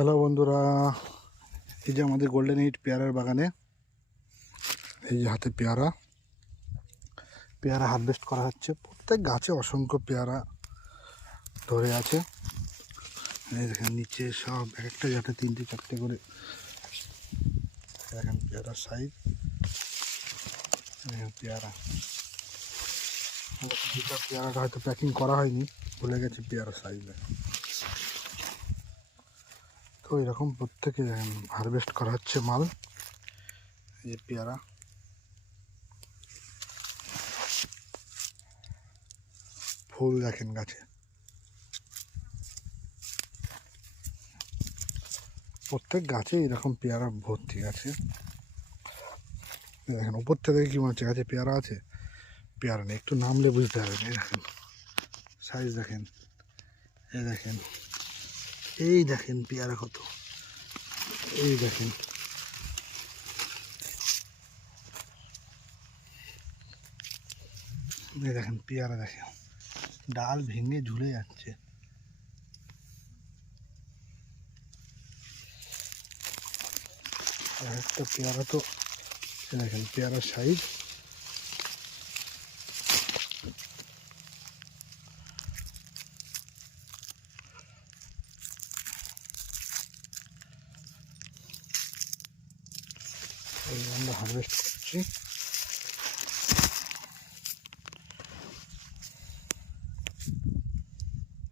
Hello বন্ধুরা, এই যে আমাদের গোল্ডেন এইট পেয়ারার বাগানে এই যে হাতে পেয়ারা হারভেস্ট করা হচ্ছে। প্রত্যেক গাছে অসংখ্য পেয়ারা ধরে আছে। এই দেখেন নিচে সব এক একটা গাছে 3-4টে করে। দেখেন পেয়ারার সাইজ, দেখেন পেয়ারা। পেয়ারাটা হয়তো প্যাকিং করা হয়নি, ভুলে গেছে পেয়ারা সাইজ। তো এরকম প্রত্যেকে দেখেন হারভেস্ট করা হচ্ছে মাল। এই যে পেয়ারা, ফুল দেখেন গাছে, প্রত্যেক গাছে এরকম পেয়ারা ভর্তি আছে। দেখেন উপর থেকে কি মনে হচ্ছে গাছে পেয়ারা আছে, পেয়ারা নেই, একটু নামলে বুঝতে পারবেন। এই দেখেন সাইজ, দেখেন এই দেখেন, এই দেখেন পেয়ারা কত, এই দেখেন। এই দেখেন পেয়ারা, দেখেন ডাল ভেঙে ঝুলে যাচ্ছে। একটা পেয়ারা তো দেখেন, পেয়ারার সাইজ। এই আমরা হারভেস্ট করছি।